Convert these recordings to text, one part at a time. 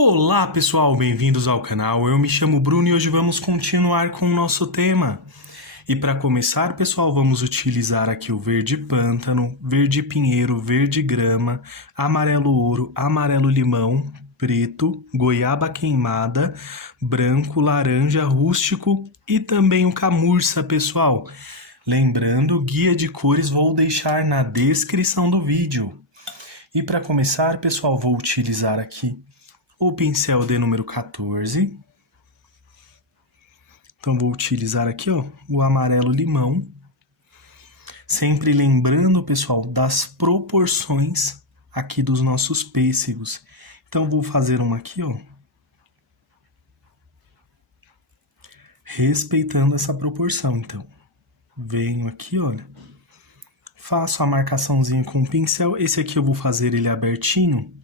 Olá pessoal, bem-vindos ao canal. Eu me chamo Bruno e hoje vamos continuar com o nosso tema. E para começar, pessoal, vamos utilizar aqui o verde pântano, verde pinheiro, verde grama, amarelo ouro, amarelo limão, preto, goiaba queimada, branco, laranja, rústico e também o camurça, pessoal. Lembrando, guia de cores vou deixar na descrição do vídeo. E para começar, pessoal, vou utilizar aqui o pincel de número 14. Então, vou utilizar aqui, ó, o amarelo limão. Sempre lembrando, pessoal, das proporções aqui dos nossos pêssegos. Então, vou fazer uma aqui, ó, respeitando essa proporção. Então, venho aqui, olha, faço a marcaçãozinha com o pincel. Esse aqui eu vou fazer ele abertinho.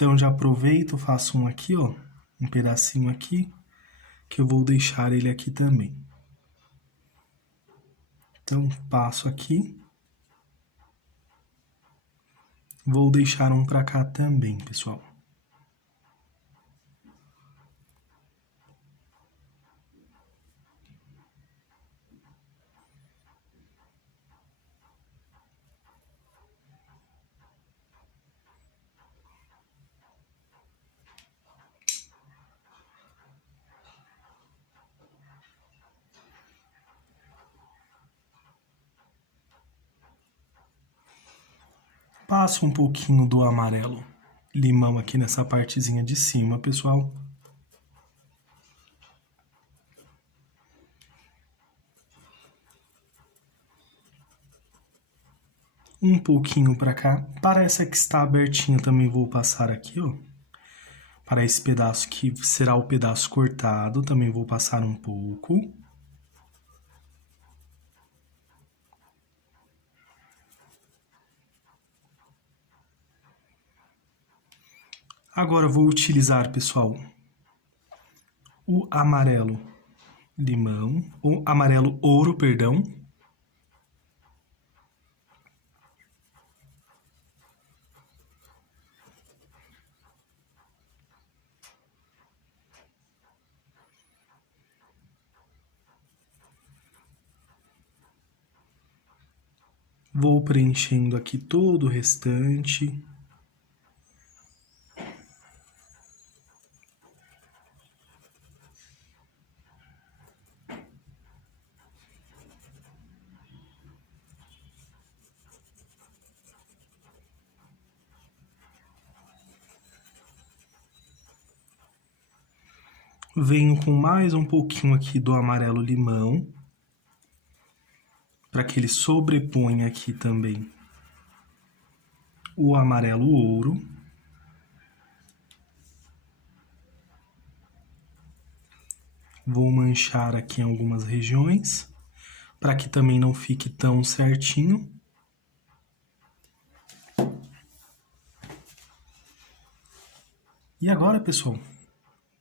Então, já aproveito, faço um aqui, ó, um pedacinho aqui, que eu vou deixar ele aqui também. Então, passo aqui. Vou deixar um para cá também, pessoal. Passo um pouquinho do amarelo limão aqui nessa partezinha de cima, pessoal. Um pouquinho para cá. Para essa que está abertinha também vou passar aqui, ó. Para esse pedaço que será o pedaço cortado, também vou passar um pouco. Agora vou utilizar, pessoal, o amarelo limão, ou amarelo ouro, perdão. Vou preenchendo aqui todo o restante. Venho com mais um pouquinho aqui do amarelo limão, para que ele sobreponha aqui também o amarelo ouro. Vou manchar aqui em algumas regiões, para que também não fique tão certinho. E agora, pessoal,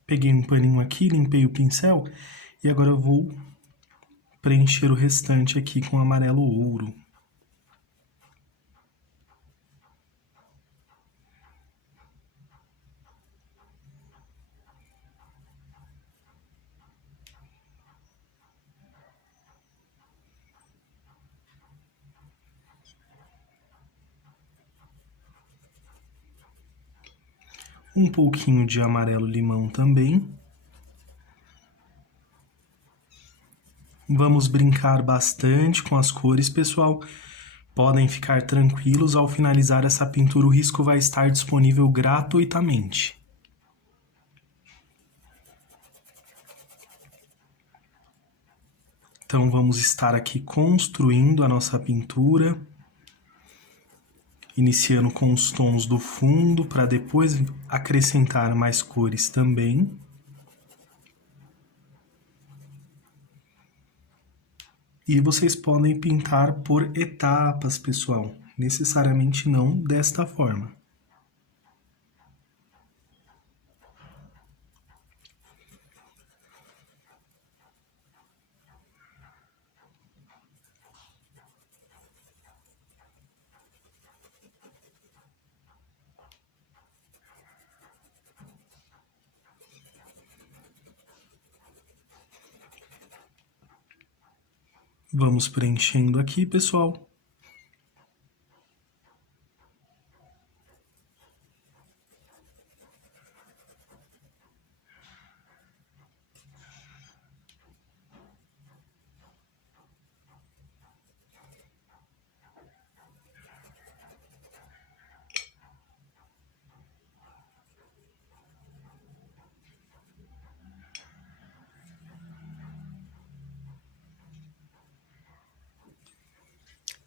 peguei um paninho aqui, limpei o pincel, e agora eu vou preencher o restante aqui com amarelo ouro. Um pouquinho de amarelo limão também. Vamos brincar bastante com as cores, pessoal. Podem ficar tranquilos, ao finalizar essa pintura o risco vai estar disponível gratuitamente. Então vamos estar aqui construindo a nossa pintura, iniciando com os tons do fundo, para depois acrescentar mais cores também. E vocês podem pintar por etapas, pessoal, necessariamente não desta forma. Vamos preenchendo aqui, pessoal.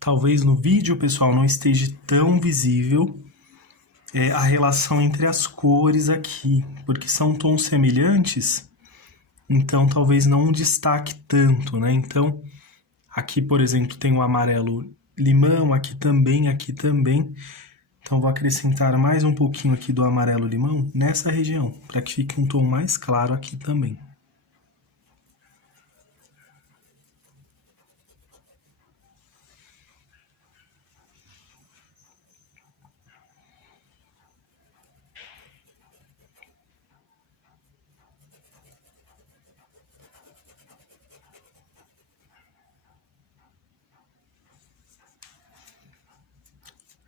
Talvez no vídeo, pessoal, não esteja tão visível a relação entre as cores aqui, porque são tons semelhantes, então talvez não destaque tanto, né? Então, aqui, por exemplo, tem o amarelo limão, aqui também, aqui também. Então, vou acrescentar mais um pouquinho aqui do amarelo limão nessa região, para que fique um tom mais claro aqui também.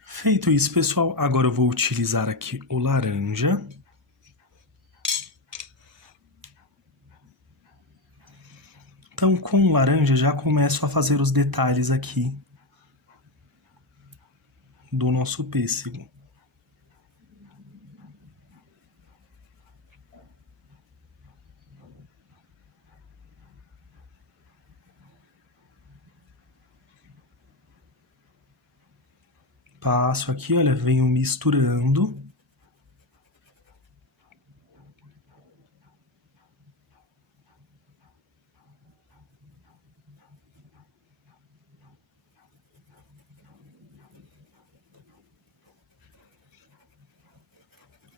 Feito isso, pessoal, agora eu vou utilizar aqui o laranja. Então, com o laranja, já começo a fazer os detalhes aqui do nosso pêssego. Passo aqui, olha, venho misturando.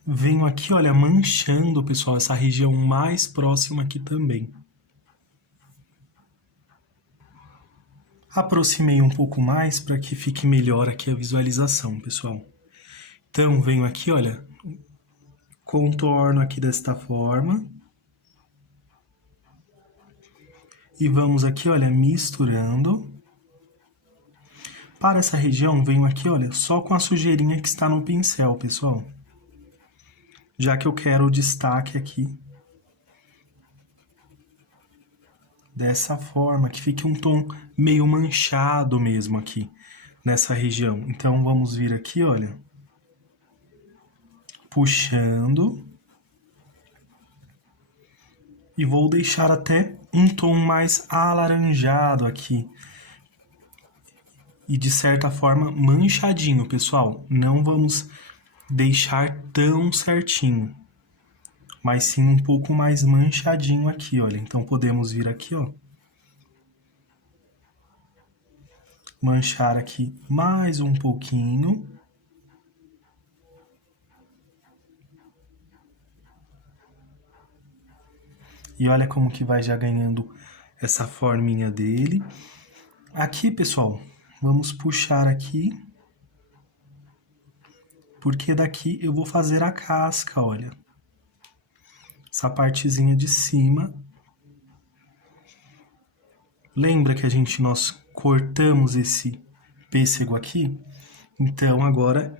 Venho aqui, olha, manchando, pessoal, essa região mais próxima aqui também. Aproximei um pouco mais para que fique melhor aqui a visualização, pessoal. Então, venho aqui, olha, contorno aqui desta forma. E vamos aqui, olha, misturando. Para essa região, venho aqui, olha, só com a sujeirinha que está no pincel, pessoal. Já que eu quero o destaque aqui. Dessa forma, que fique um tom meio manchado mesmo aqui, nessa região. Então, vamos vir aqui, olha, puxando. E vou deixar até um tom mais alaranjado aqui. E de certa forma manchadinho, pessoal. Não vamos deixar tão certinho, mas sim um pouco mais manchadinho aqui, olha. Então podemos vir aqui, ó, manchar aqui mais um pouquinho. E olha como que vai já ganhando essa forminha dele. Aqui, pessoal, vamos puxar aqui, porque daqui eu vou fazer a casca, olha. Essa partezinha de cima. Lembra que nós cortamos esse pêssego aqui? Então, agora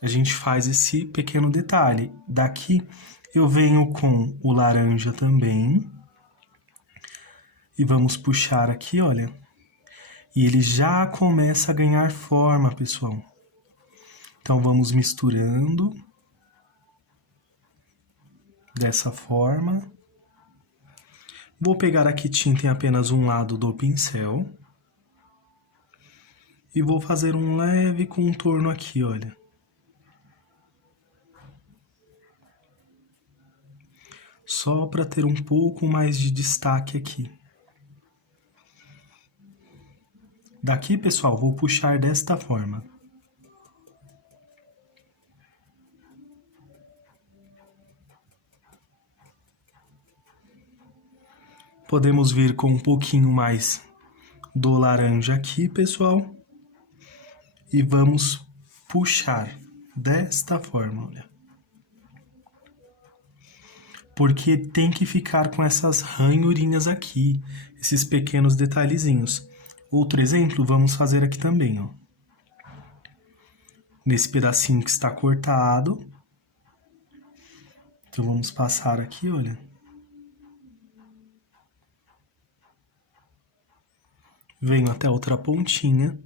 a gente faz esse pequeno detalhe. Daqui eu venho com o laranja também. E vamos puxar aqui, olha. E ele já começa a ganhar forma, pessoal. Então, vamos misturando. Dessa forma. Vou pegar aqui tinta em apenas um lado do pincel. E vou fazer um leve contorno aqui, olha. Só para ter um pouco mais de destaque aqui. Daqui, pessoal, vou puxar desta forma. Podemos vir com um pouquinho mais do laranja aqui, pessoal. E vamos puxar desta forma, olha. Porque tem que ficar com essas ranhurinhas aqui, esses pequenos detalhezinhos. Outro exemplo, vamos fazer aqui também, ó. Nesse pedacinho que está cortado. Então, vamos passar aqui, olha. Venho até outra pontinha.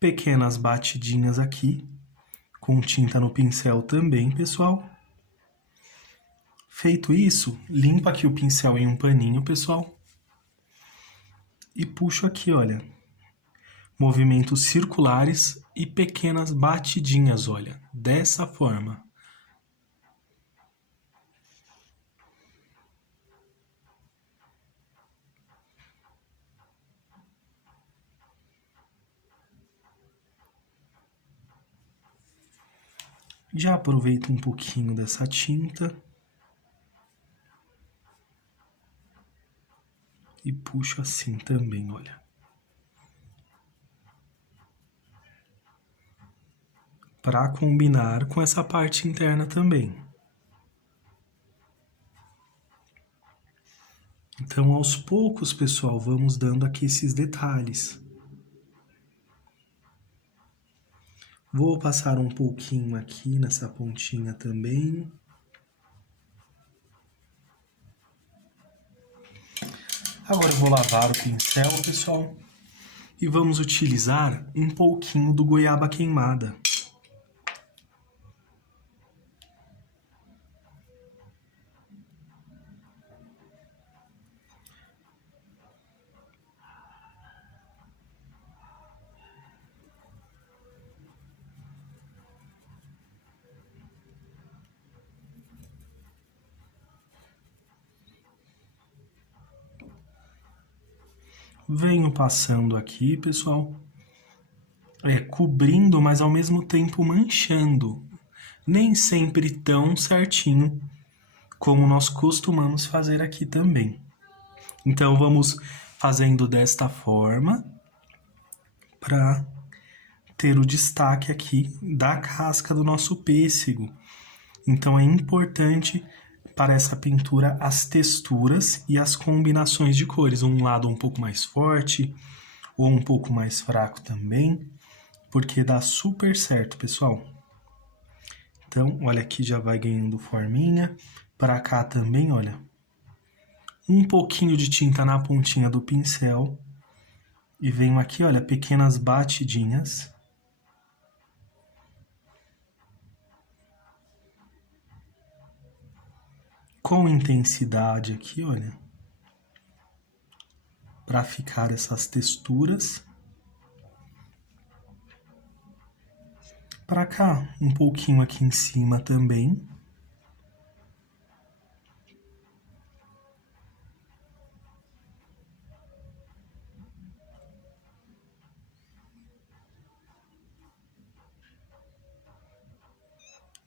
Pequenas batidinhas aqui. Com tinta no pincel também, pessoal. Feito isso, limpo aqui o pincel em um paninho, pessoal. E puxo aqui, olha. Movimentos circulares e pequenas batidinhas, olha. Dessa forma. Já aproveito um pouquinho dessa tinta. E puxo assim também, olha. Para combinar com essa parte interna também. Então, aos poucos, pessoal, vamos dando aqui esses detalhes. Vou passar um pouquinho aqui nessa pontinha também. Agora eu vou lavar o pincel, pessoal. E vamos utilizar um pouquinho do goiaba queimada. Venho passando aqui, pessoal, cobrindo, mas ao mesmo tempo manchando. Nem sempre tão certinho como nós costumamos fazer aqui também. Então, vamos fazendo desta forma para ter o destaque aqui da casca do nosso pêssego. Então, é importante para essa pintura as texturas e as combinações de cores. Um lado um pouco mais forte ou um pouco mais fraco também, porque dá super certo, pessoal. Então, olha aqui, já vai ganhando forminha. Para cá também, olha. Um pouquinho de tinta na pontinha do pincel. E venho aqui, olha, pequenas batidinhas. Com intensidade aqui, olha. Para ficar essas texturas. Para cá, um pouquinho aqui em cima também.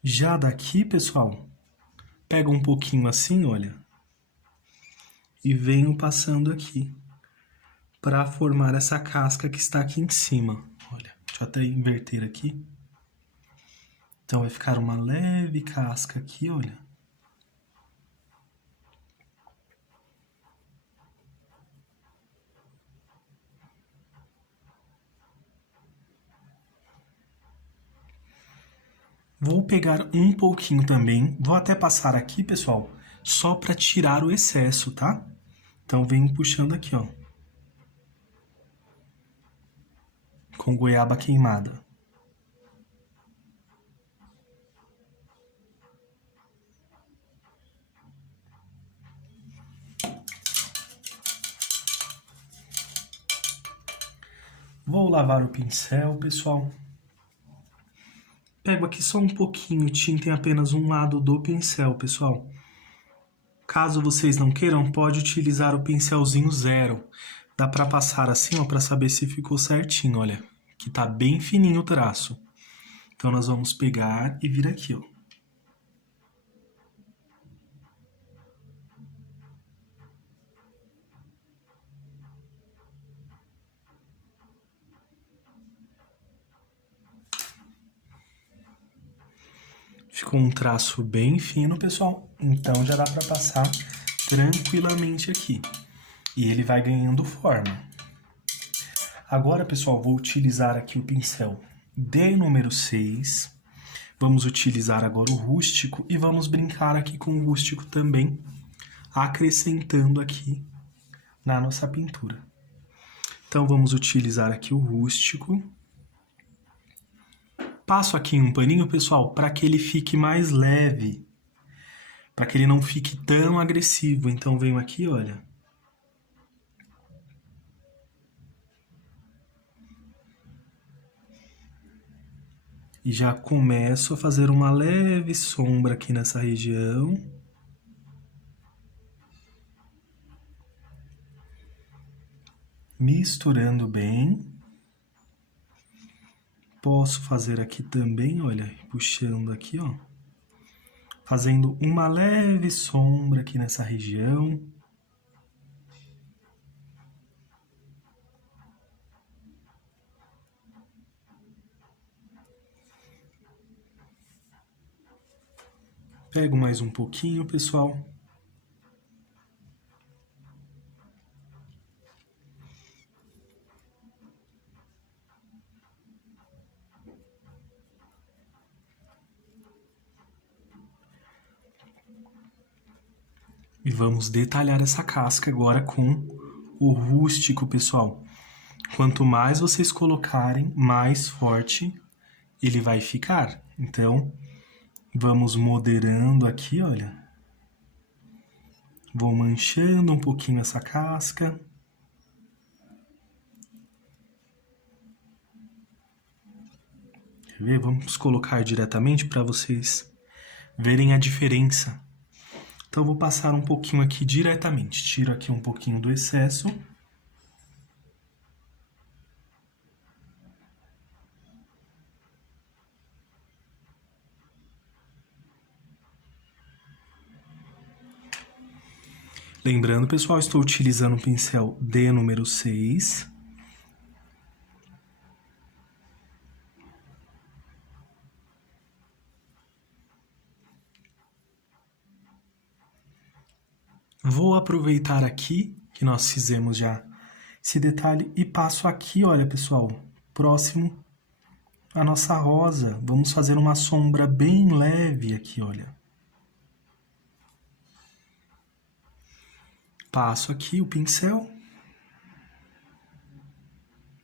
Já daqui, pessoal, pego um pouquinho assim, olha, e venho passando aqui para formar essa casca que está aqui em cima. Olha, deixa eu até inverter aqui. Então, vai ficar uma leve casca aqui, olha. Vou pegar um pouquinho também, vou até passar aqui, pessoal, só para tirar o excesso, tá? Então, venho puxando aqui, ó. Com goiaba queimada. Vou lavar o pincel, pessoal. Pego aqui só um pouquinho, tinta em apenas um lado do pincel, pessoal. Caso vocês não queiram, pode utilizar o pincelzinho zero. Dá para passar assim, ó, para saber se ficou certinho, olha. Que tá bem fininho o traço. Então, nós vamos pegar e vir aqui, ó. Ficou um traço bem fino, pessoal. Então, já dá para passar tranquilamente aqui. E ele vai ganhando forma. Agora, pessoal, vou utilizar aqui o pincel de número 6. Vamos utilizar agora o rústico e vamos brincar aqui com o rústico também, acrescentando aqui na nossa pintura. Então, vamos utilizar aqui o rústico. Passo aqui um paninho, pessoal, para que ele fique mais leve, para que ele não fique tão agressivo. Então, venho aqui, olha. E já começo a fazer uma leve sombra aqui nessa região. Misturando bem. Posso fazer aqui também, olha, puxando aqui, ó. Fazendo uma leve sombra aqui nessa região. Pego mais um pouquinho, pessoal. E vamos detalhar essa casca agora com o rústico, pessoal. Quanto mais vocês colocarem, mais forte ele vai ficar. Então, vamos moderando aqui, olha. Vou manchando um pouquinho essa casca. Quer ver? Vamos colocar diretamente para vocês verem a diferença. Então, vou passar um pouquinho aqui diretamente. Tiro aqui um pouquinho do excesso. Lembrando, pessoal, estou utilizando o pincel de número 6. Vou aproveitar aqui que nós fizemos já esse detalhe e passo aqui, olha, pessoal, próximo à nossa rosa. Vamos fazer uma sombra bem leve aqui, olha. Passo aqui o pincel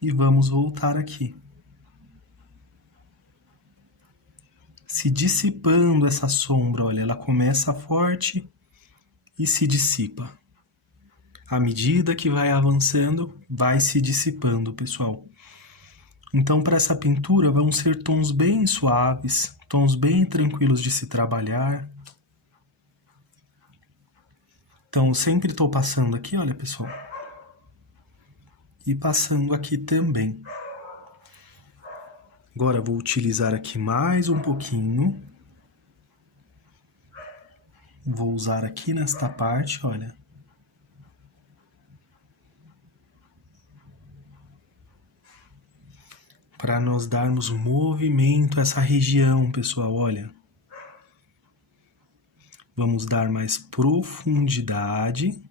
e vamos voltar aqui. Se dissipando essa sombra, olha, ela começa forte e se dissipa. À medida que vai avançando, vai se dissipando, pessoal. Então, para essa pintura, vão ser tons bem suaves, tons bem tranquilos de se trabalhar. Então, sempre estou passando aqui, olha, pessoal. E passando aqui também. Agora, vou utilizar aqui mais um pouquinho. Vou usar aqui nesta parte, olha. Para nós darmos movimento a essa região, pessoal, olha. Vamos dar mais profundidade.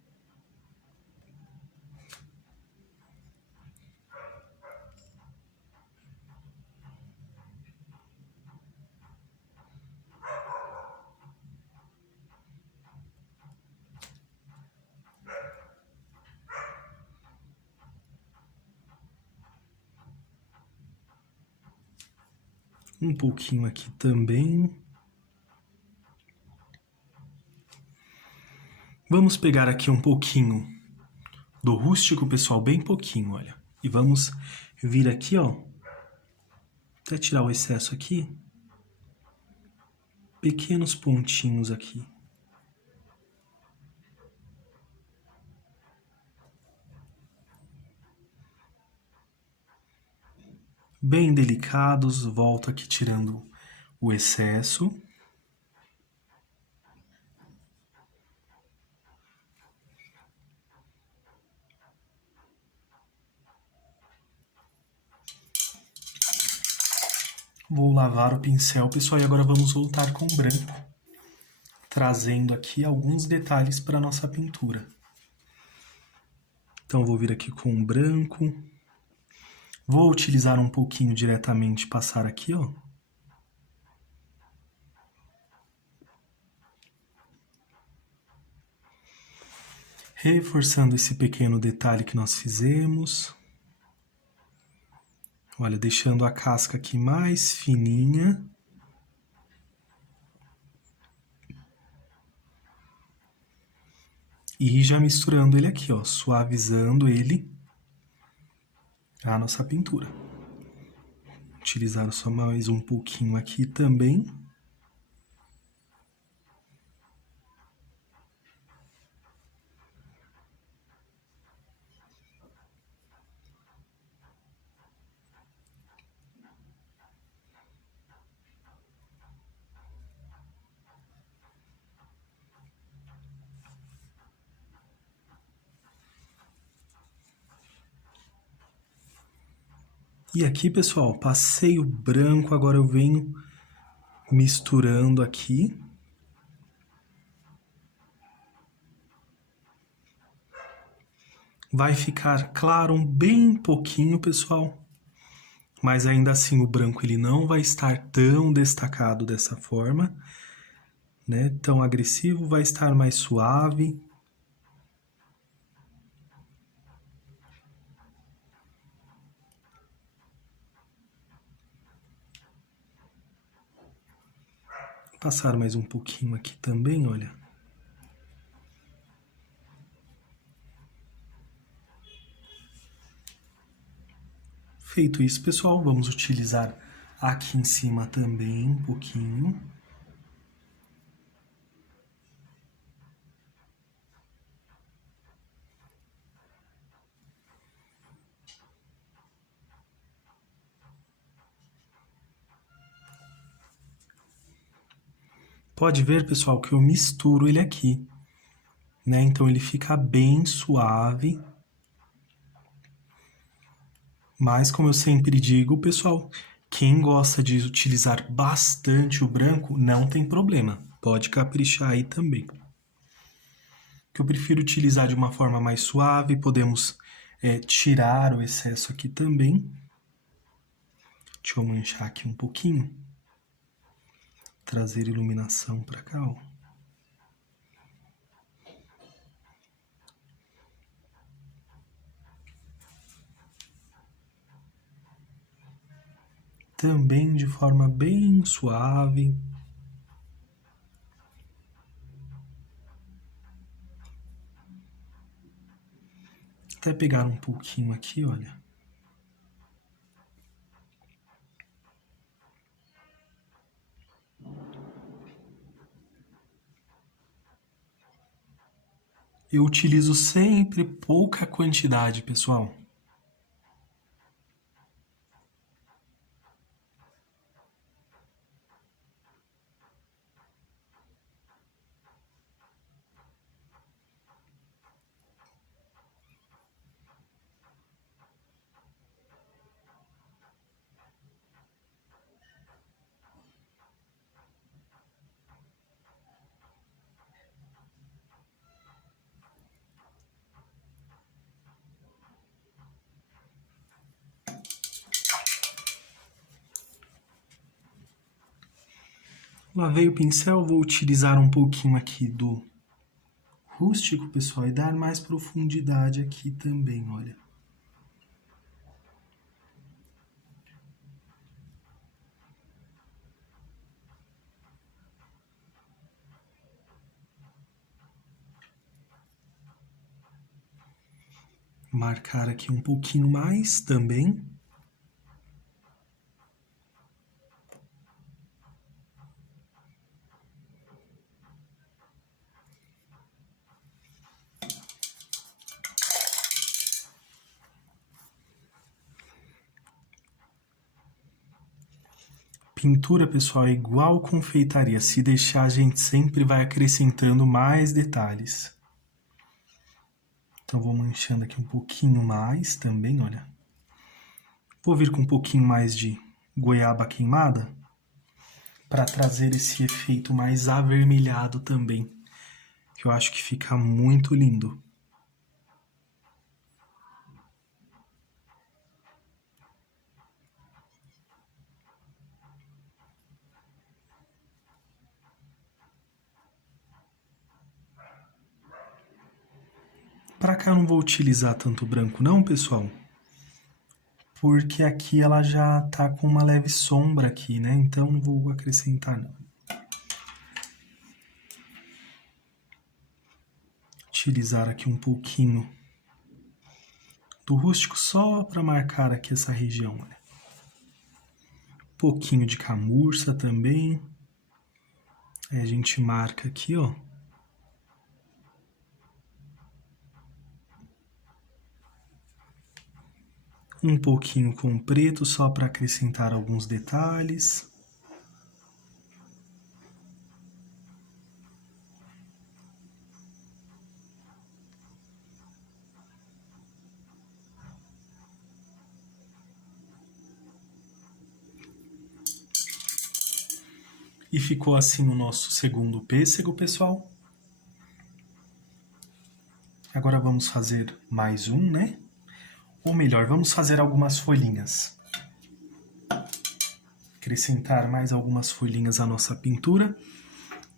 Um pouquinho aqui também. Vamos pegar aqui um pouquinho do rústico, pessoal, bem pouquinho, olha. E vamos vir aqui, ó. Até tirar o excesso aqui. Pequenos pontinhos aqui. Bem delicados, volto aqui tirando o excesso. Vou lavar o pincel, pessoal, e agora vamos voltar com o branco, trazendo aqui alguns detalhes para a nossa pintura. Então, vou vir aqui com o branco. Vou utilizar um pouquinho diretamente, passar aqui, ó. Reforçando esse pequeno detalhe que nós fizemos. Olha, deixando a casca aqui mais fininha. E já misturando ele aqui, ó, suavizando ele a nossa pintura. Utilizar só mais um pouquinho aqui também. E aqui, pessoal, passei o branco, agora eu venho misturando aqui. Vai ficar claro um bem pouquinho, pessoal. Mas ainda assim o branco ele não vai estar tão destacado dessa forma, né? Tão agressivo, vai estar mais suave. Passar mais um pouquinho aqui também, olha. Feito isso, pessoal, vamos utilizar aqui em cima também um pouquinho. Pode ver, pessoal, que eu misturo ele aqui, né? Então ele fica bem suave. Mas, como eu sempre digo, pessoal, quem gosta de utilizar bastante o branco, não tem problema. Pode caprichar aí também. Que eu prefiro utilizar de uma forma mais suave, podemos tirar o excesso aqui também. Deixa eu manchar aqui um pouquinho. Trazer iluminação para cá, ó. Também de forma bem suave. Até pegar um pouquinho aqui, olha. Eu utilizo sempre pouca quantidade, pessoal. Lavei o pincel, vou utilizar um pouquinho aqui do rústico, pessoal, e dar mais profundidade aqui também, olha. Marcar aqui um pouquinho mais também. Pintura, pessoal, é igual confeitaria. Se deixar, a gente sempre vai acrescentando mais detalhes. Então, vou manchando aqui um pouquinho mais também, olha. Vou vir com um pouquinho mais de goiaba queimada para trazer esse efeito mais avermelhado também, que eu acho que fica muito lindo. Para cá eu não vou utilizar tanto branco não, pessoal, porque aqui ela já tá com uma leve sombra aqui, né? Então não vou acrescentar não. Utilizar aqui um pouquinho do rústico só para marcar aqui essa região, olha. Um pouquinho de camurça também. Aí a gente marca aqui, ó. Um pouquinho com preto só para acrescentar alguns detalhes. E ficou assim o nosso segundo pêssego, pessoal. Agora vamos fazer mais um, né? Ou melhor, vamos fazer algumas folhinhas. Acrescentar mais algumas folhinhas à nossa pintura.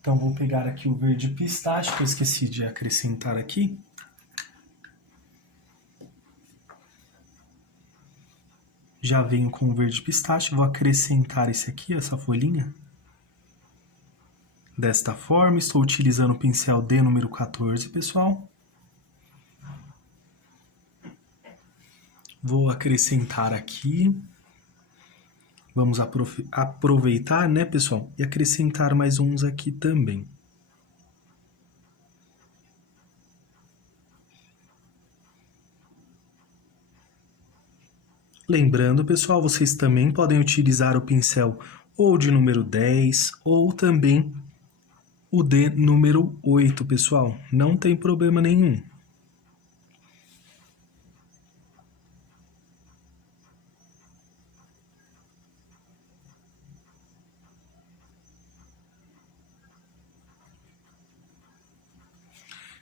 Então vou pegar aqui o verde pistache, que eu esqueci de acrescentar aqui. Já venho com o verde pistache, vou acrescentar esse aqui, essa folhinha. Desta forma, estou utilizando o pincel D número 14, pessoal. Vou acrescentar aqui. Vamos aproveitar, né, pessoal? E acrescentar mais uns aqui também. Lembrando, pessoal, vocês também podem utilizar o pincel ou de número 10 ou também o D número 8, pessoal. Não tem problema nenhum.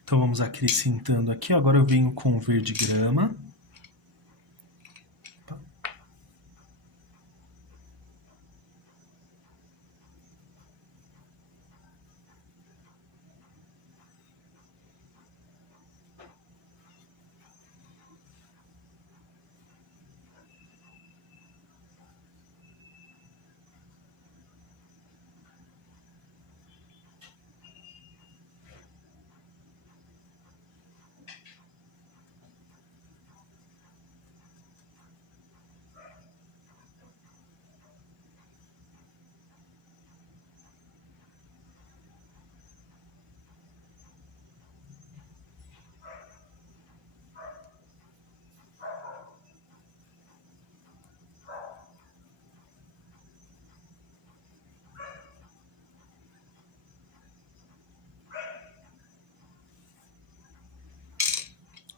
Então vamos acrescentando aqui. Agora eu venho com o verde grama.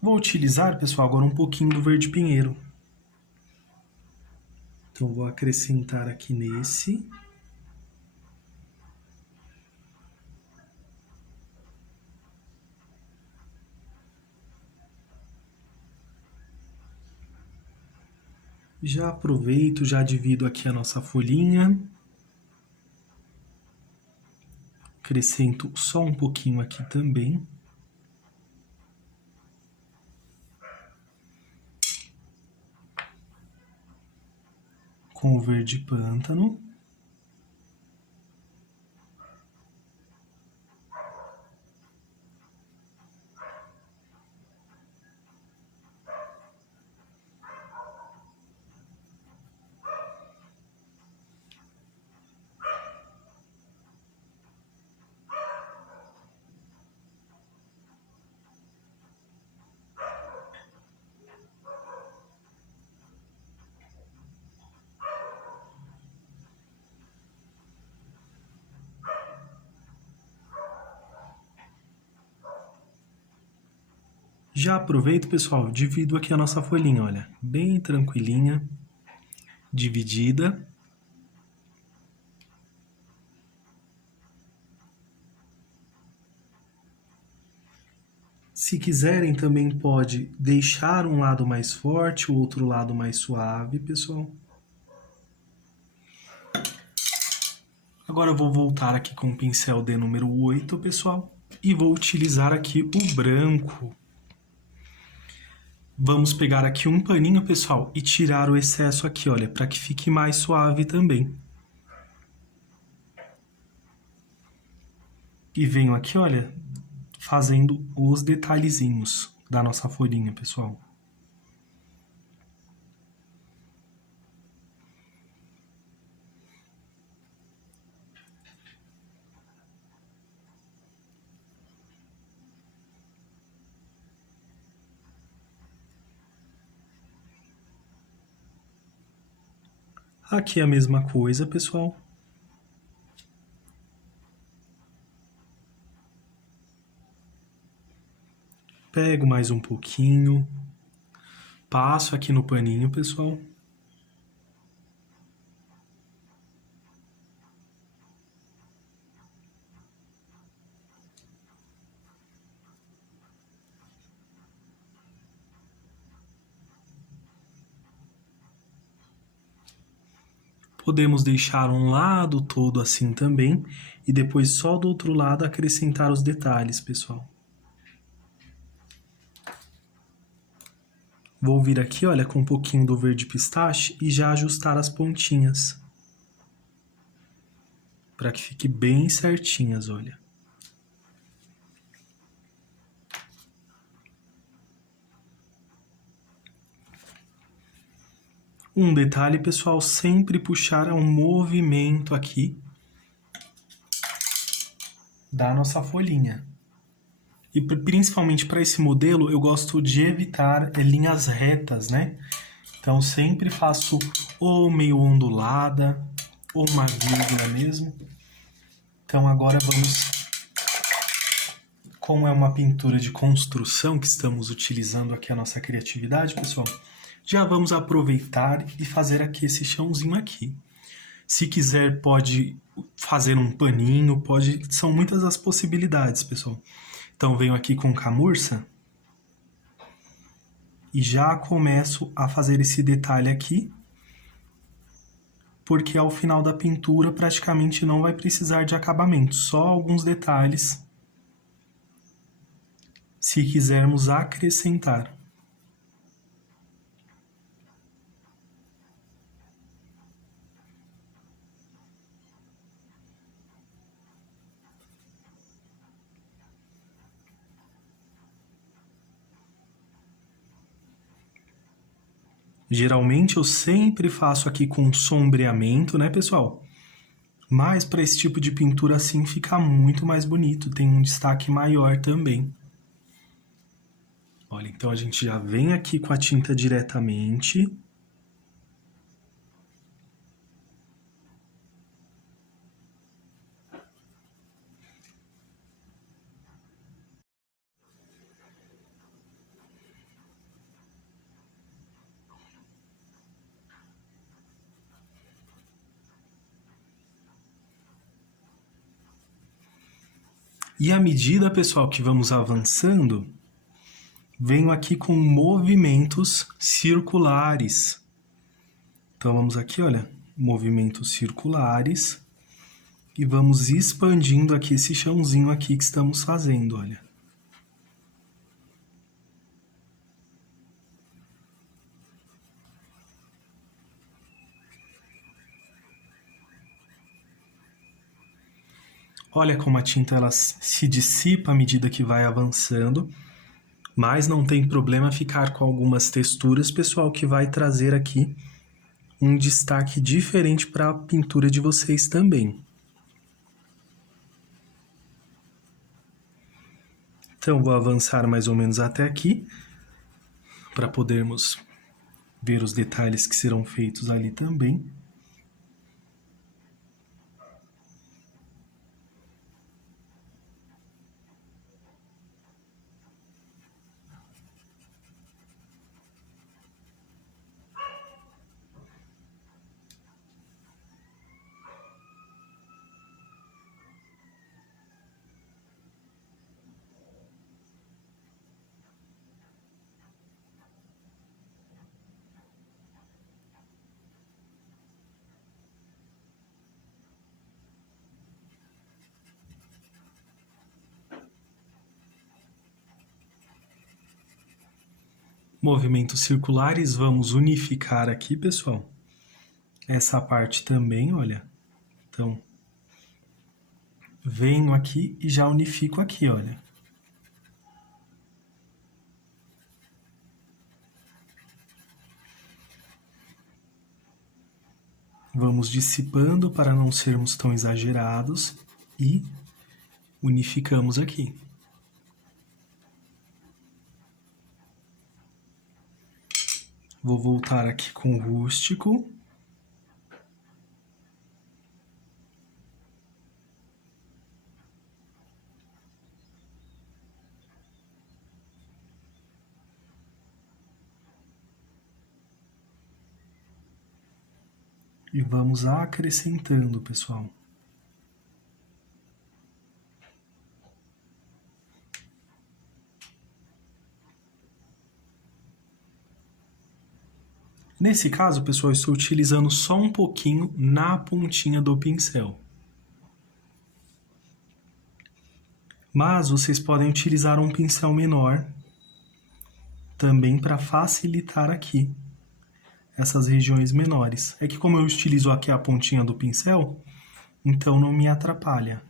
Vou utilizar, pessoal, agora um pouquinho do verde pinheiro. Então vou acrescentar aqui nesse. Já aproveito, já divido aqui a nossa folhinha. Acrescento só um pouquinho aqui também. Com o verde pântano. Já aproveito, pessoal, divido aqui a nossa folhinha, olha, bem tranquilinha, dividida. Se quiserem, também pode deixar um lado mais forte, o outro lado mais suave, pessoal. Agora eu vou voltar aqui com o pincel D número 8, pessoal, e vou utilizar aqui o branco. Vamos pegar aqui um paninho, pessoal, e tirar o excesso aqui, olha, para que fique mais suave também. E venho aqui, olha, fazendo os detalhezinhos da nossa folhinha, pessoal. Aqui é a mesma coisa, pessoal. Pego mais um pouquinho. Passo aqui no paninho, pessoal. Podemos deixar um lado todo assim também e depois só do outro lado acrescentar os detalhes, pessoal. Vou vir aqui, olha, com um pouquinho do verde pistache e já ajustar as pontinhas. Para que fique bem certinhas, olha. Um detalhe, pessoal, sempre puxar um movimento aqui da nossa folhinha. E principalmente para esse modelo, eu gosto de evitar linhas retas, né? Então, sempre faço ou meio ondulada, ou uma vírgula mesmo. Então, agora vamos... Como é uma pintura de construção que estamos utilizando aqui a nossa criatividade, pessoal, já vamos aproveitar e fazer aqui esse chãozinho aqui. Se quiser, pode fazer um paninho, pode... São muitas as possibilidades, pessoal. Então, venho aqui com camurça e já começo a fazer esse detalhe aqui, porque ao final da pintura praticamente não vai precisar de acabamento, só alguns detalhes, se quisermos acrescentar. Geralmente eu sempre faço aqui com sombreamento, né, pessoal? Mas para esse tipo de pintura assim fica muito mais bonito, tem um destaque maior também. Olha, então a gente já vem aqui com a tinta diretamente. E à medida, pessoal, que vamos avançando, venho aqui com movimentos circulares. Então vamos aqui, olha, movimentos circulares e vamos expandindo aqui esse chãozinho aqui que estamos fazendo, olha. Olha como a tinta ela se dissipa à medida que vai avançando, mas não tem problema ficar com algumas texturas, pessoal, que vai trazer aqui um destaque diferente para a pintura de vocês também. Então, vou avançar mais ou menos até aqui, para podermos ver os detalhes que serão feitos ali também. movimentos circulares. Vamos unificar aqui, pessoal. Essa parte também, olha. Então, venho aqui e já unifico aqui, olha. Vamos dissipando para não sermos tão exagerados e unificamos aqui. Vou voltar aqui com o rústico. E vamos acrescentando, pessoal. Nesse caso, pessoal, eu estou utilizando só um pouquinho na pontinha do pincel. Mas vocês podem utilizar um pincel menor também para facilitar aqui essas regiões menores. É que como eu utilizo aqui a pontinha do pincel, então não me atrapalha.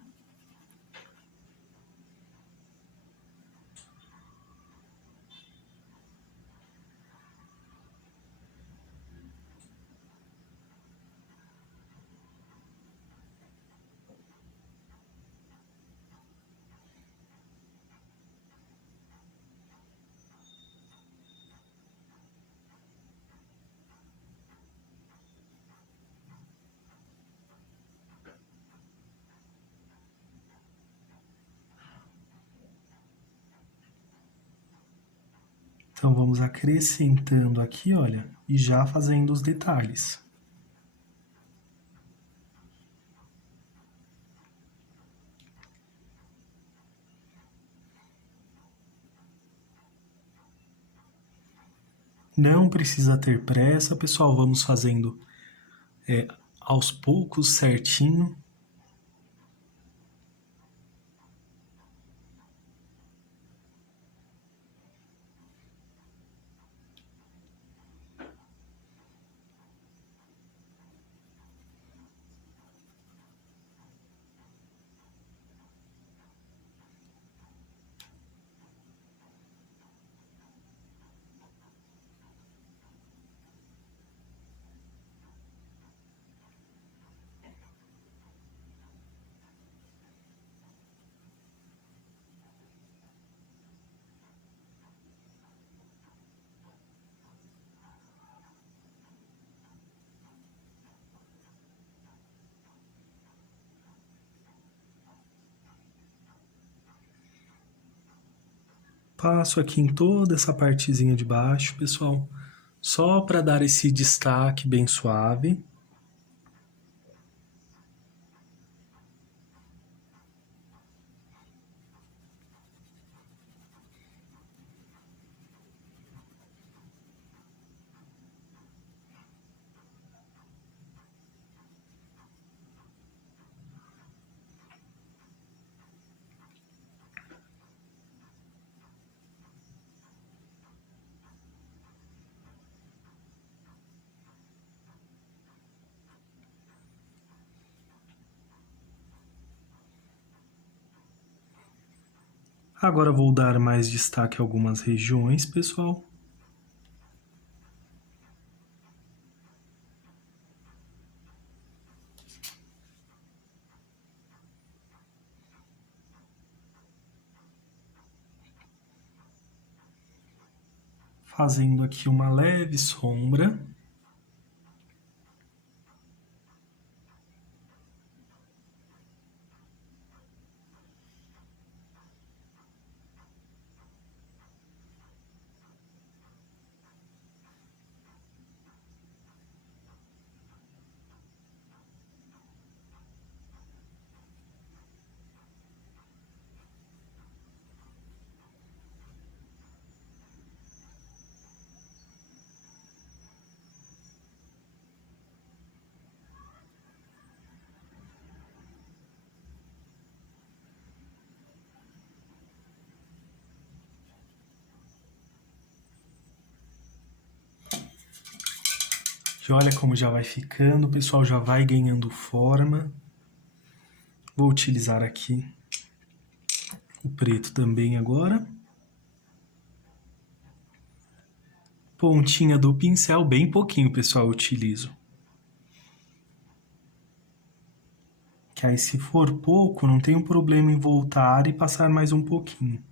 Então vamos acrescentando aqui, olha, e já fazendo os detalhes. Não precisa ter pressa, pessoal, vamos fazendo aos poucos, certinho. Passo aqui em toda essa partezinha de baixo, pessoal, só para dar esse destaque bem suave. Agora vou dar mais destaque a algumas regiões, pessoal. Fazendo aqui uma leve sombra. E olha como já vai ficando, o pessoal já vai ganhando forma. Vou utilizar aqui o preto também agora. Pontinha do pincel, bem pouquinho, pessoal, eu utilizo. Que aí se for pouco, não tem problema em voltar e passar mais um pouquinho.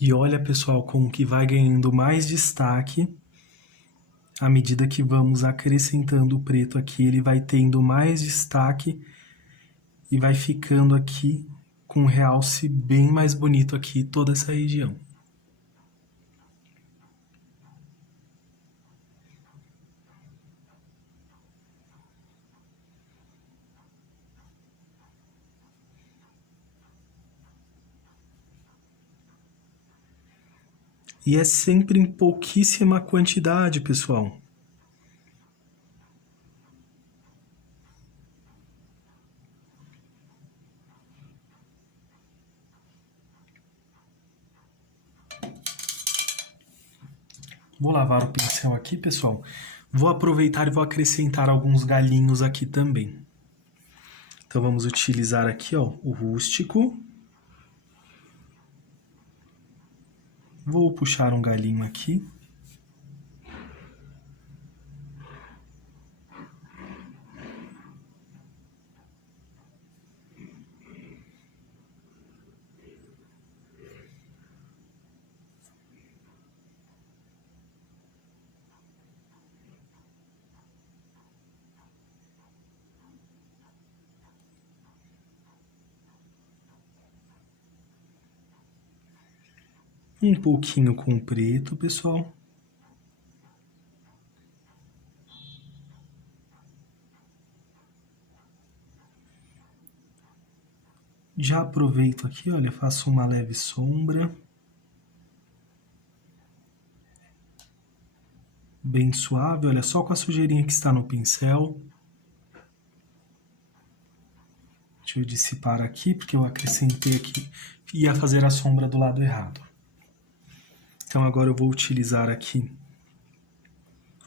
E olha, pessoal, como que vai ganhando mais destaque à medida que vamos acrescentando o preto aqui, ele vai tendo mais destaque e vai ficando aqui com um realce bem mais bonito aqui, toda essa região. E é sempre em pouquíssima quantidade, pessoal. Vou lavar o pincel aqui, pessoal. Vou aproveitar e vou acrescentar alguns galinhos aqui também. Então vamos utilizar aqui, ó, o rústico. Vou puxar um galinho aqui. Um pouquinho com preto, pessoal. Já aproveito aqui, olha, faço uma leve sombra. Bem suave, olha, só com a sujeirinha que está no pincel. Deixa eu dissipar aqui, porque eu acrescentei aqui. Ia fazer a sombra do lado errado. Então agora eu vou utilizar aqui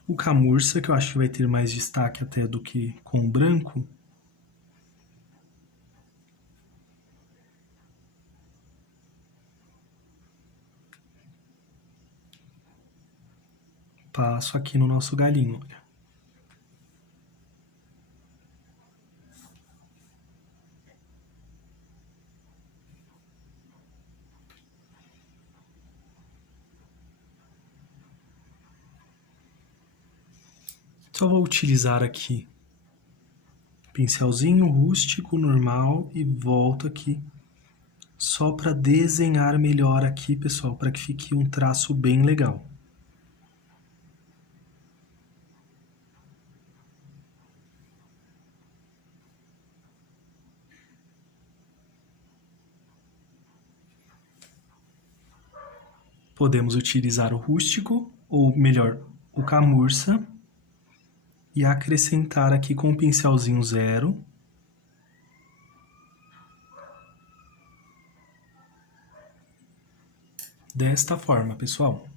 o camurça, que eu acho que vai ter mais destaque até do que com o branco. Passo aqui no nosso galinho, olha. Só vou utilizar aqui pincelzinho rústico, normal, e volto aqui só para desenhar melhor aqui, pessoal, para que fique um traço bem legal. Podemos utilizar o rústico, ou melhor, o camurça, e acrescentar aqui com o pincelzinho 0. Desta forma, pessoal.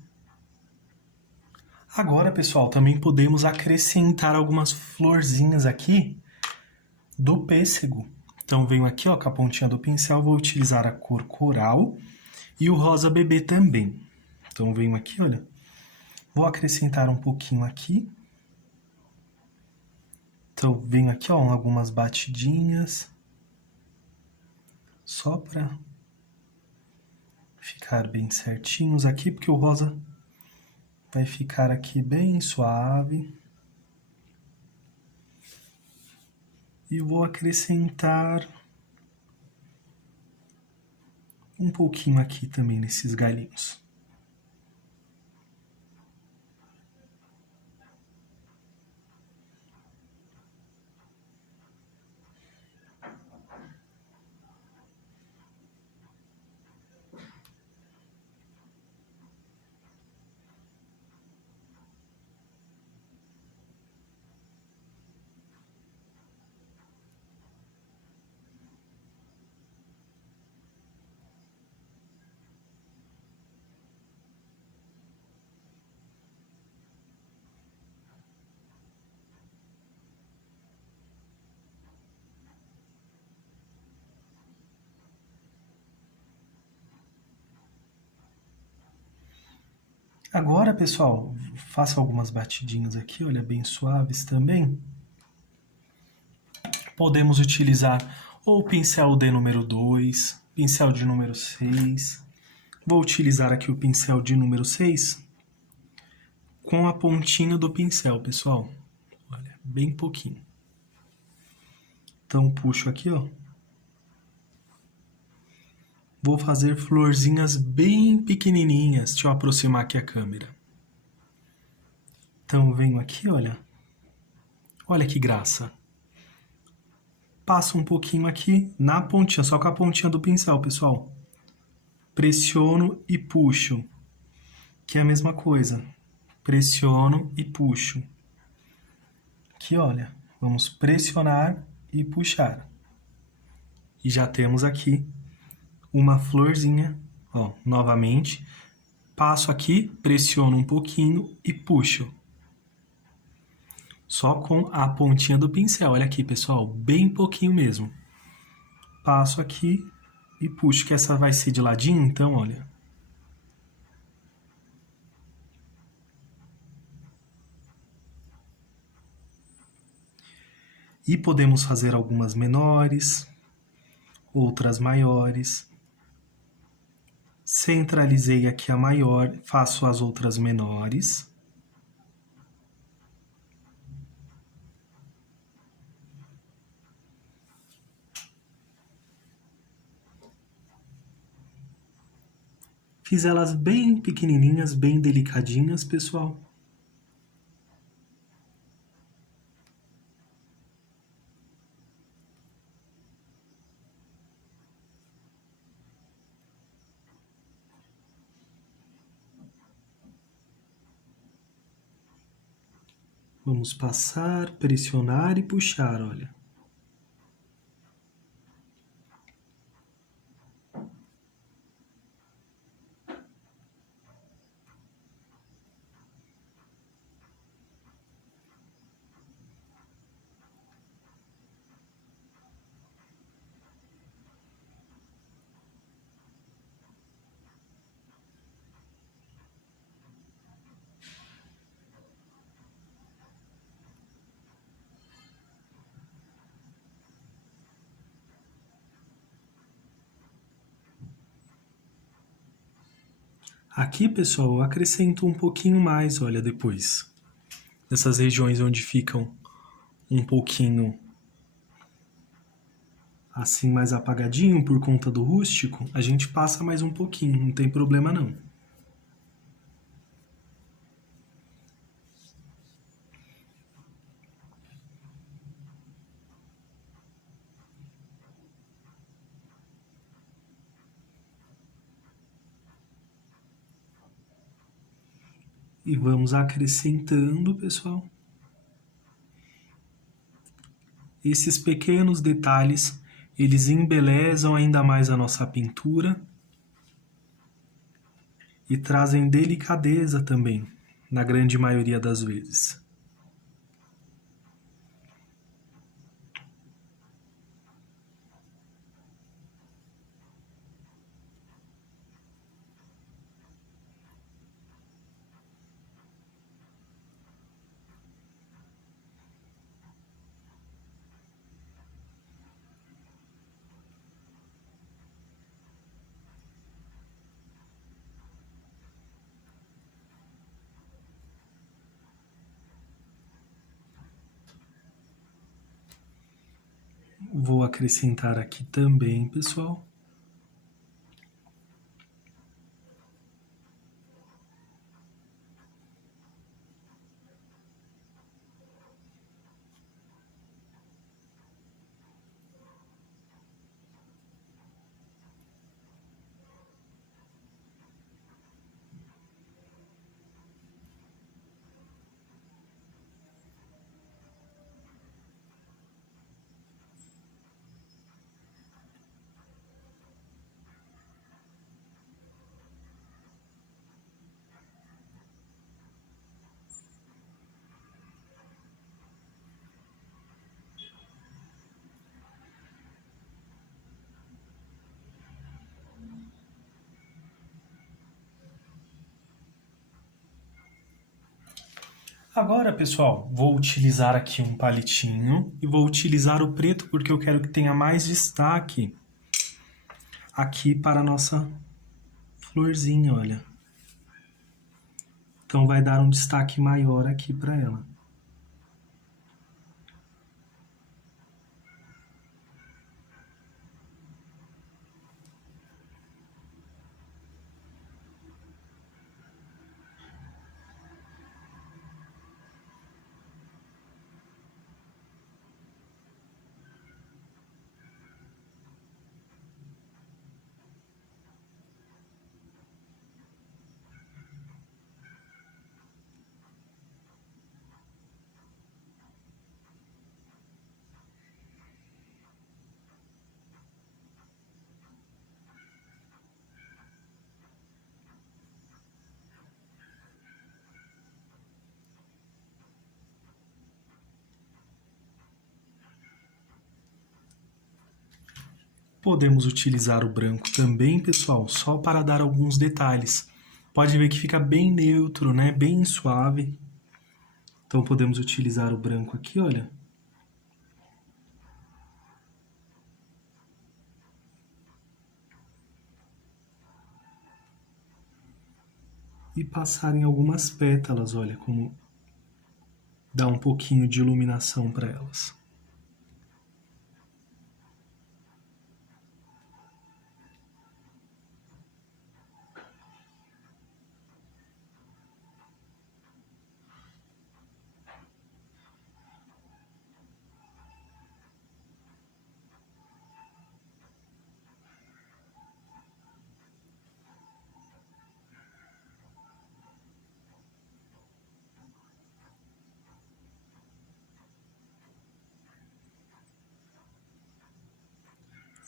Agora, pessoal, também podemos acrescentar algumas florzinhas aqui do pêssego. Então, venho aqui, ó, com a pontinha do pincel, vou utilizar a cor coral e o rosa bebê também. Então, venho aqui, olha, vou acrescentar um pouquinho aqui. Então, venho aqui, ó, algumas batidinhas. Só para ficar bem certinhos aqui, porque o rosa vai ficar aqui bem suave. E vou acrescentar um pouquinho aqui também nesses galinhos. Agora, pessoal, faço algumas batidinhas aqui, olha, bem suaves também. Podemos utilizar ou o pincel de número 2, pincel de número 6. Vou utilizar aqui o pincel de número 6 com a pontinha do pincel, pessoal. Olha, bem pouquinho. Então, puxo aqui, ó. Vou fazer florzinhas bem pequenininhas. Deixa eu aproximar aqui a câmera. Então, venho aqui, olha. Olha que graça. Passo um pouquinho aqui na pontinha, só com a pontinha do pincel, pessoal. Pressiono e puxo. Que é a mesma coisa. Pressiono e puxo. Aqui, olha. Vamos pressionar e puxar. E já temos aqui uma florzinha, ó, novamente, passo aqui, pressiono um pouquinho e puxo. Só com a pontinha do pincel, olha aqui, pessoal, bem pouquinho mesmo. Passo aqui e puxo, que essa vai ser de ladinho, então, olha. E podemos fazer algumas menores, outras maiores. Centralizei aqui a maior, faço as outras menores. Fiz elas bem pequenininhas, bem delicadinhas, pessoal. Vamos passar, pressionar e puxar, olha. Aqui, pessoal, eu acrescento um pouquinho mais, olha, depois. Nessas regiões onde ficam um pouquinho assim mais apagadinho por conta do rústico, a gente passa mais um pouquinho, não tem problema não. E vamos acrescentando, pessoal. Esses pequenos detalhes, eles embelezam ainda mais a nossa pintura e trazem delicadeza também, na grande maioria das vezes. Vou acrescentar aqui também, pessoal. Agora, pessoal, vou utilizar aqui um palitinho e vou utilizar o preto porque eu quero que tenha mais destaque aqui para a nossa florzinha, olha. Então vai dar um destaque maior aqui para ela. Podemos utilizar o branco também, pessoal, só para dar alguns detalhes. Pode ver que fica bem neutro, né? Bem suave. Então podemos utilizar o branco aqui, olha. E passar em algumas pétalas, olha, como dá um pouquinho de iluminação para elas.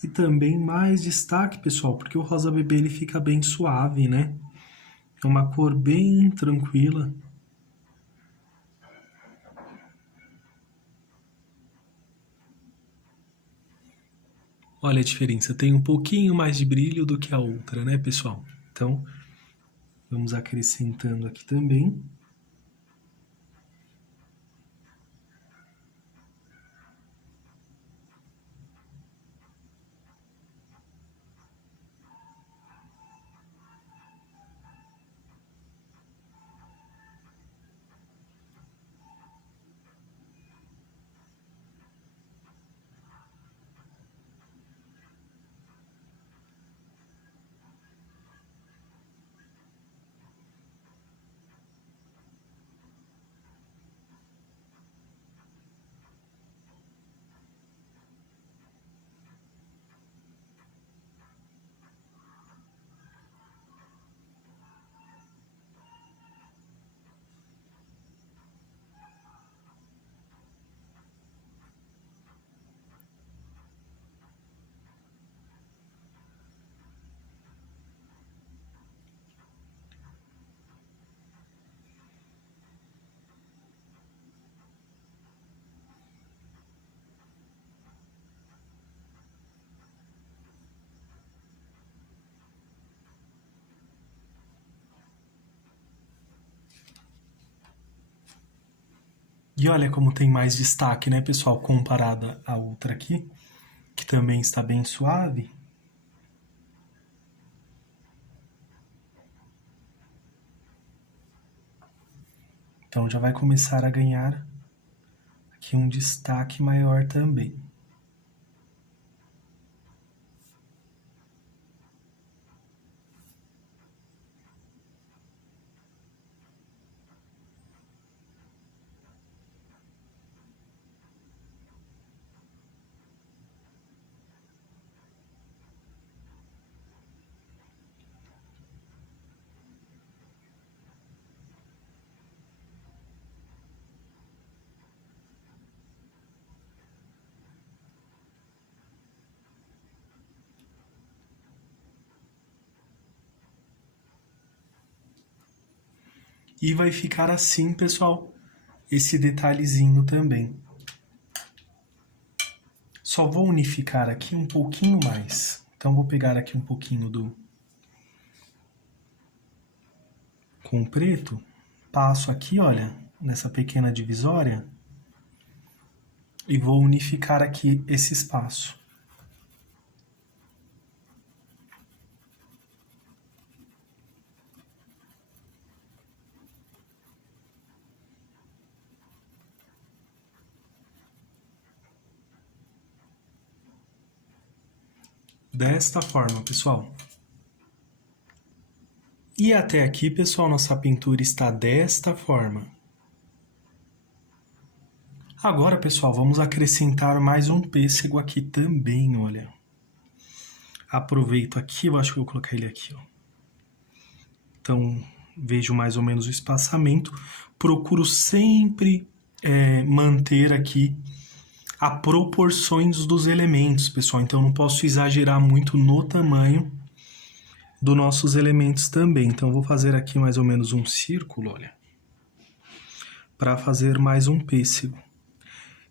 E também mais destaque, pessoal, porque o rosa bebê ele fica bem suave, né? É uma cor bem tranquila. Olha a diferença, tem um pouquinho mais de brilho do que a outra, né, pessoal? Então, vamos acrescentando aqui também. E olha como tem mais destaque, né, pessoal, comparada à outra aqui, que também está bem suave. Então já vai começar a ganhar aqui um destaque maior também. E vai ficar assim, pessoal, esse detalhezinho também. Só vou unificar aqui um pouquinho mais. Então, vou pegar aqui um pouquinho com preto, passo aqui, olha, nessa pequena divisória e vou unificar aqui esse espaço. Desta forma, pessoal. E até aqui, pessoal, nossa pintura está desta forma. Agora, pessoal, vamos acrescentar mais um pêssego aqui também, olha. Aproveito aqui, eu acho que vou colocar ele aqui, ó. Então, vejo mais ou menos o espaçamento. Procuro sempre manter aqui as proporções dos elementos, pessoal. Então, não posso exagerar muito no tamanho dos nossos elementos também. Então, vou fazer aqui mais ou menos um círculo, olha, para fazer mais um pêssego.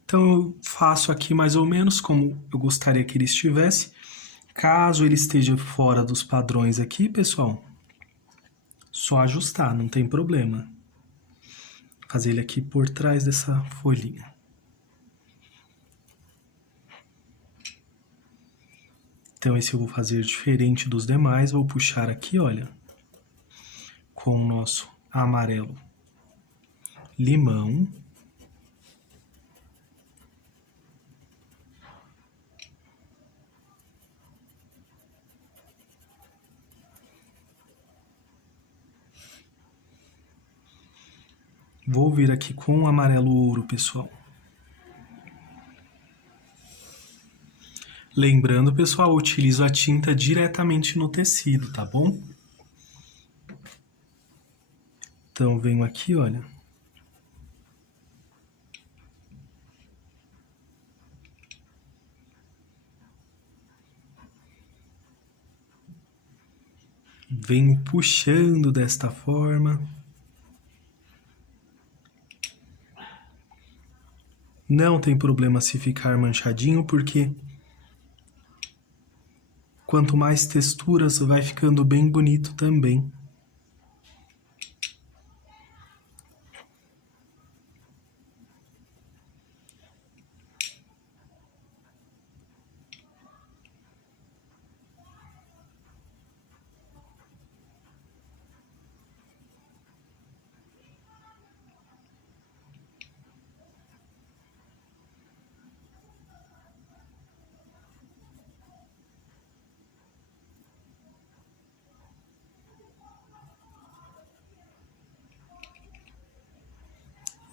Então, eu faço aqui mais ou menos como eu gostaria que ele estivesse. Caso ele esteja fora dos padrões aqui, pessoal, só ajustar, não tem problema. Fazer ele aqui por trás dessa folhinha. Então, esse eu vou fazer diferente dos demais. Vou puxar aqui, olha, com o nosso amarelo limão. Vou vir aqui com o amarelo ouro, pessoal. Lembrando, pessoal, eu utilizo a tinta diretamente no tecido, tá bom? Então, venho aqui, olha. Venho puxando desta forma. Não tem problema se ficar manchadinho, porque quanto mais texturas, vai ficando bem bonito também.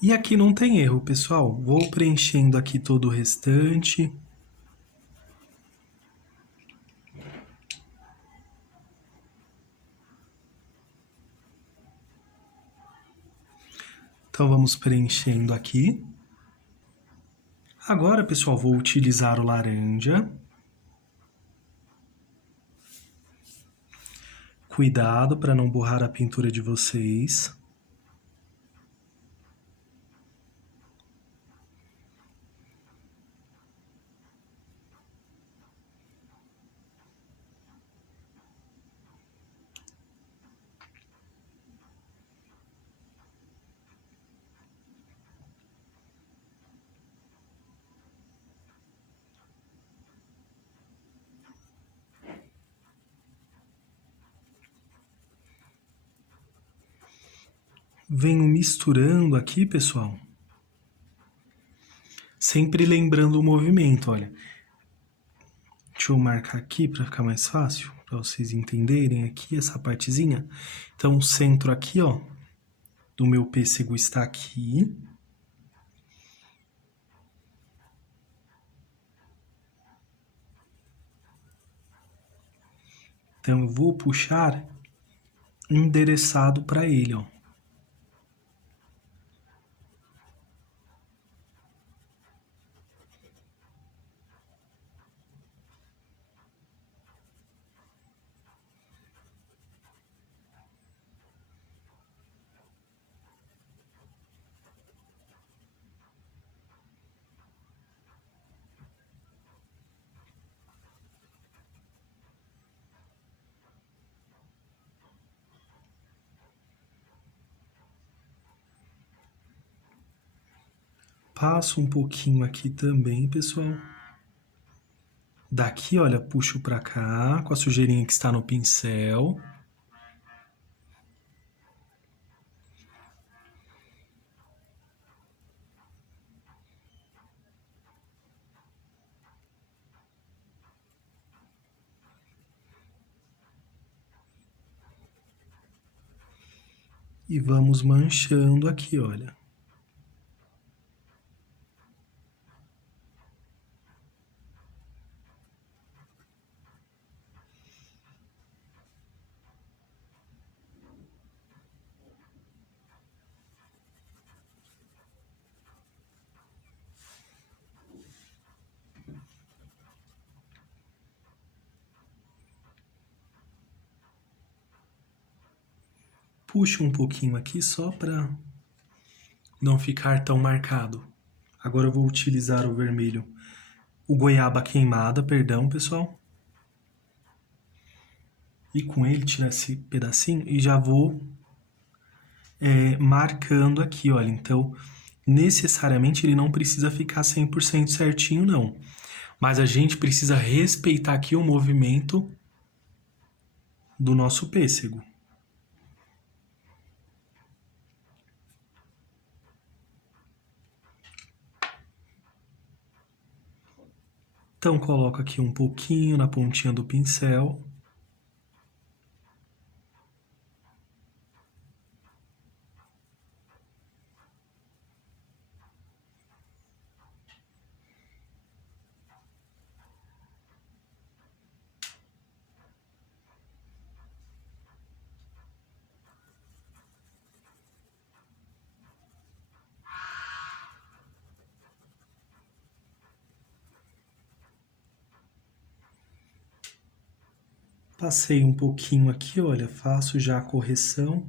E aqui não tem erro, pessoal. Vou preenchendo aqui todo o restante. Então, vamos preenchendo aqui. Agora, pessoal, vou utilizar o laranja. Cuidado para não borrar a pintura de vocês. Venho misturando aqui, pessoal. Sempre lembrando o movimento, olha. Deixa eu marcar aqui para ficar mais fácil, para vocês entenderem aqui essa partezinha. Então, o centro aqui, ó, do meu pêssego está aqui. Então, eu vou puxar endereçado para ele, ó. Passo um pouquinho aqui também, pessoal. Daqui, olha, puxo pra cá, com a sujeirinha que está no pincel. E vamos manchando aqui, olha. Puxo um pouquinho aqui só para não ficar tão marcado. Agora eu vou utilizar o vermelho, o goiaba queimada, perdão, pessoal. E com ele tirar esse pedacinho e já vou marcando aqui, olha. Então, necessariamente ele não precisa ficar 100% certinho, não. Mas a gente precisa respeitar aqui o movimento do nosso pêssego. Então, coloco aqui um pouquinho na pontinha do pincel. Passei um pouquinho aqui, olha, faço já a correção.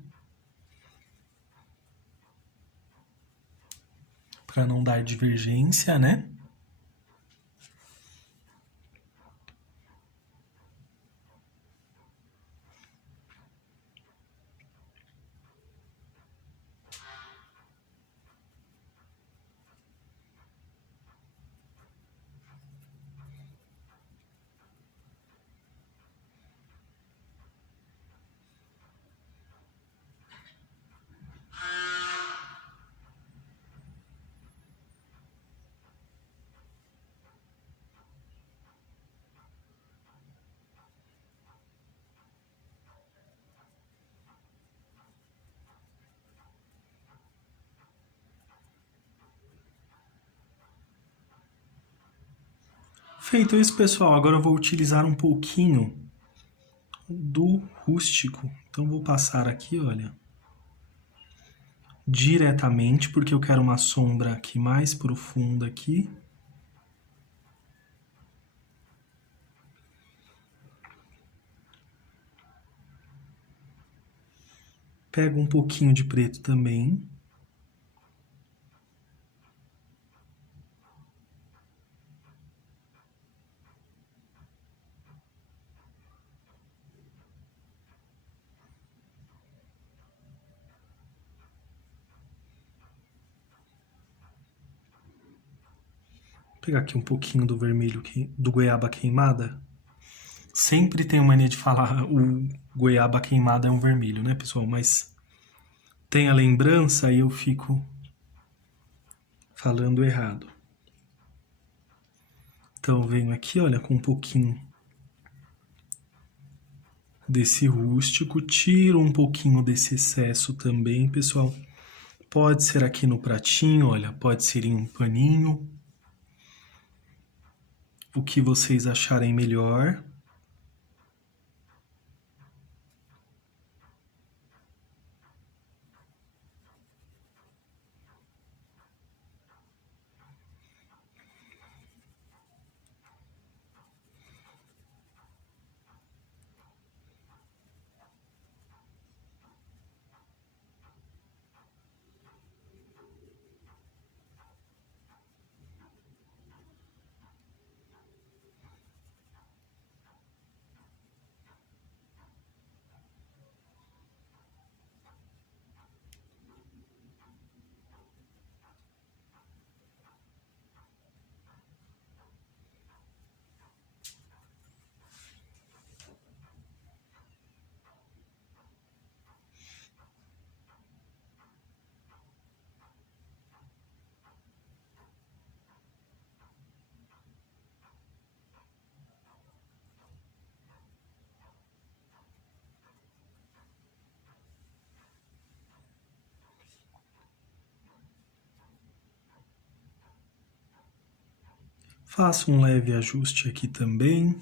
Para não dar divergência, né? Feito isso, pessoal, agora eu vou utilizar um pouquinho do rústico. Então, vou passar aqui, olha, diretamente, porque eu quero uma sombra aqui mais profunda aqui. Pego um pouquinho de preto também. Vou pegar aqui um pouquinho do vermelho, do goiaba queimada. Sempre tenho mania de falar o goiaba queimada é um vermelho, né, pessoal? Mas tem a lembrança e eu fico falando errado. Então, venho aqui, olha, com um pouquinho desse rústico, tiro um pouquinho desse excesso também, pessoal. Pode ser aqui no pratinho, olha, pode ser em um paninho. O que vocês acharem melhor. Faço um leve ajuste aqui também.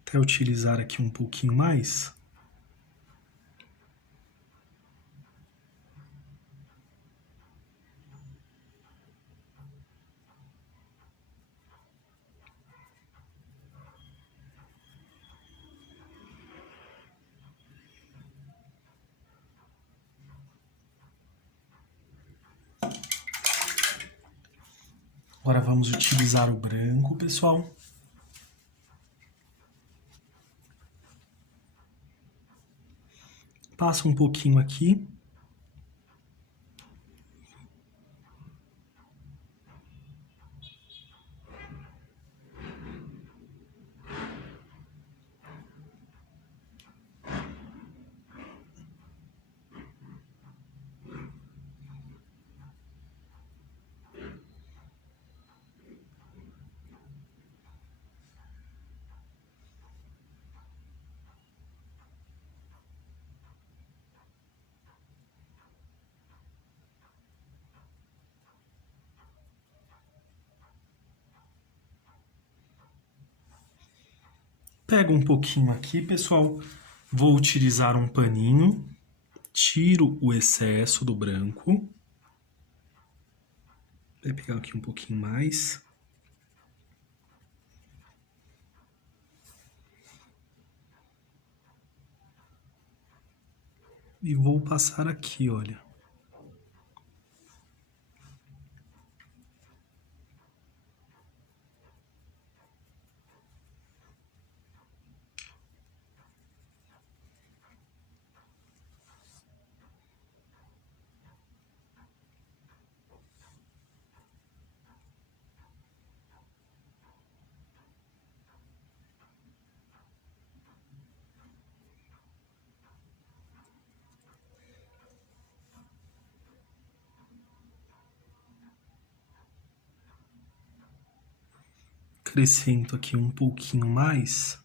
Até utilizar aqui um pouquinho mais. Agora vamos utilizar o branco, pessoal. Passa um pouquinho aqui. Pego um pouquinho aqui, pessoal. Vou utilizar um paninho. Tiro o excesso do branco. Vou pegar aqui um pouquinho mais. E vou passar aqui, olha. Acrescento aqui um pouquinho mais.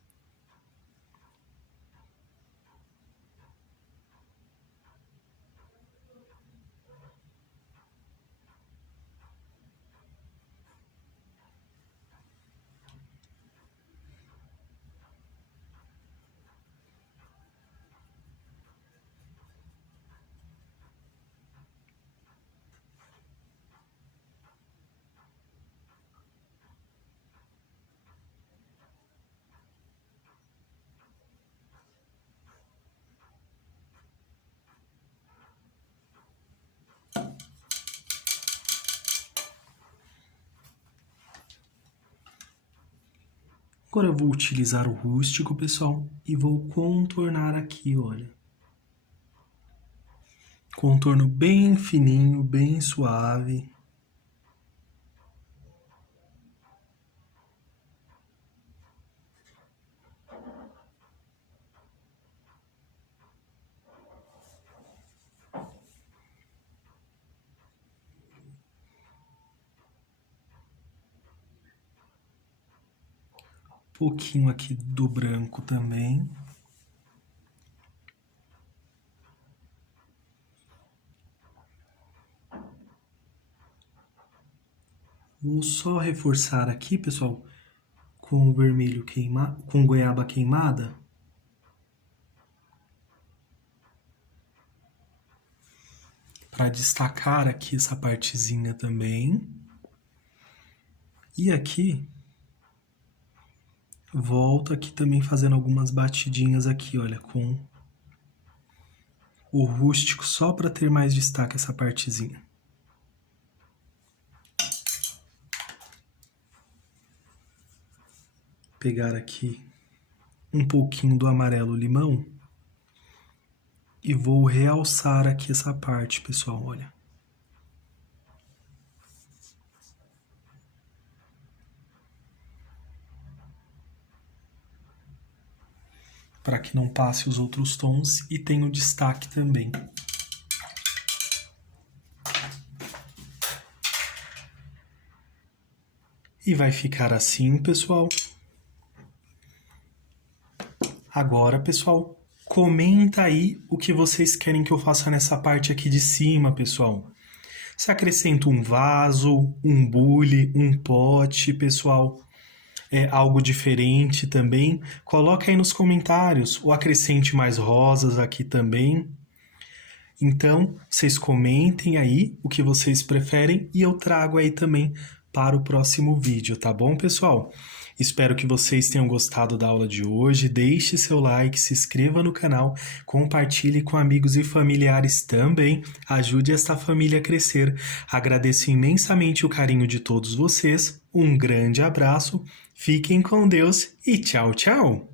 Agora eu vou utilizar o rústico, pessoal, e vou contornar aqui, olha. Contorno bem fininho, bem suave. Pouquinho aqui do branco também. Vou só reforçar aqui, pessoal, com o vermelho queimado, com goiaba queimada. Para destacar aqui essa partezinha também. E aqui, volto aqui também fazendo algumas batidinhas aqui, olha, com o rústico, só para ter mais destaque essa partezinha. Pegar aqui um pouquinho do amarelo limão e vou realçar aqui essa parte, pessoal, olha. Para que não passe os outros tons e tenha o destaque também. E vai ficar assim, pessoal. Agora, pessoal, comenta aí o que vocês querem que eu faça nessa parte aqui de cima, pessoal. Se acrescento um vaso, um bule, um pote, pessoal, algo diferente também, coloca aí nos comentários, ou acrescente mais rosas aqui também. Então, vocês comentem aí o que vocês preferem e eu trago aí também para o próximo vídeo, tá bom, pessoal? Espero que vocês tenham gostado da aula de hoje. Deixe seu like, se inscreva no canal, compartilhe com amigos e familiares também. Ajude esta família a crescer. Agradeço imensamente o carinho de todos vocês. Um grande abraço, fiquem com Deus e tchau, tchau!